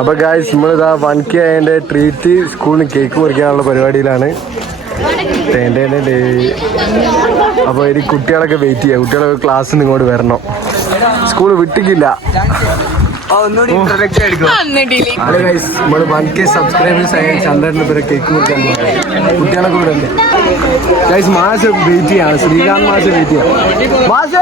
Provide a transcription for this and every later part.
അപ്പൊ ഗായ്സ് നമ്മളിതാ 1K അതിന്റെ ട്രീറ്റ് സ്കൂളിൽ നിന്ന് കേക്ക് മുറിക്കാനുള്ള പരിപാടിയിലാണ്. അപ്പൊ ഇനി കുട്ടികളൊക്കെ വെയിറ്റ് ചെയ്യാം. കുട്ടികളൊക്കെ ക്ലാസ്സിൽ നിന്ന് ഇങ്ങോട്ട് വരണം. സ്കൂള് വിട്ടിക്കില്ല. നമ്മള് 1K സബ്സ്ക്രൈബേഴ്സ് ആയ ചന്ദ്രന്റെ പേരെ കേക്ക് മുറിക്കാൻ പോകുന്നത്. കുട്ടികളൊക്കെ ഇവിടെ ഉണ്ട് ഗൈസ്. മാഷ് വെയിറ്റ് ചെയ്യാണ്. ശ്രീകാന്ത് മാഷ് വെയിറ്റ് ചെയ്യാം. മാഷ്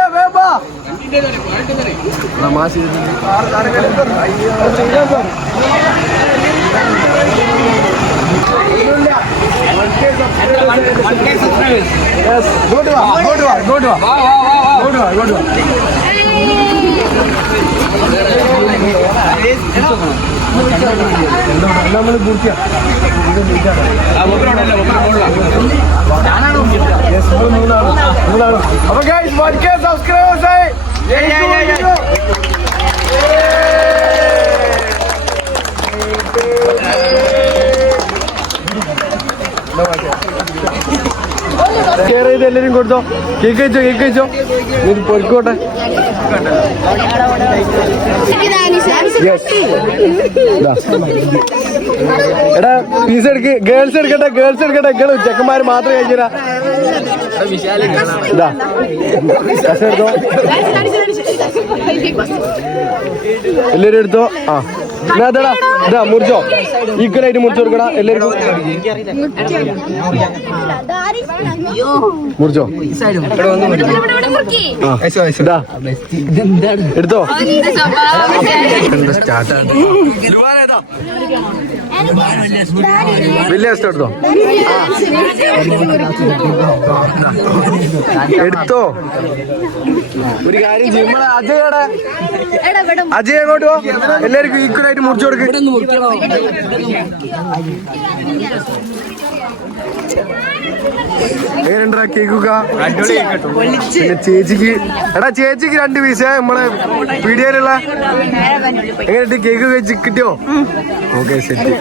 നമ്മള് പൂർത്തിയാണ്. അപ്പൊ ഗൈസ് 1K സബ്സ്ക്രൈബേഴ്സ് ആയി. കെയർ ചെയ്ത് എല്ലാവരും കൊടുത്തോ. കേക്ക് കഴിച്ചോ, കേക്ക് കഴിച്ചോ. ഇത് പൊരിക്കോട്ടെ. എടാ പീസ് എടുക്ക്. ഗേൾസ് എടുക്കട്ടെ, ഗേൾസ് എടുക്കട്ടെ. ചെക്കന്മാര് മാത്രം കഴിച്ചാ. ഇതാ കസ എടുത്തോ, എല്ലാരും എടുത്തോ. ആ ഇതാ ഇതാ മുറിച്ചോ. ഈക്വലായിട്ട് മുറിച്ചു കൊടുക്കടാ എല്ലാവർക്കും. മുറിച്ചോ. എടുത്തോ. സ്റ്റാർട്ടാണ്. വലിയ ഇഷ്ടം എടുത്തോ. എടുത്തോ. ഒരു കാര്യം ചെയ്യുമ്പോൾ അജയ് അങ്ങോട്ട് പോ. എല്ലാവർക്കും ഈക്വലായിട്ട് മുറിച്ചു കൊടുക്ക്. എങ്ങനെയുണ്ടാ കേക്കുക? പിന്നെ ചേച്ചിക്ക് എടാ ചേച്ചിക്ക് 2 പീസ് നമ്മളെ വീഡിയോയിലുള്ള. എങ്ങനെയുണ്ട് കേക്ക് കഴിച്ച് കിട്ടിയോ? Okay set.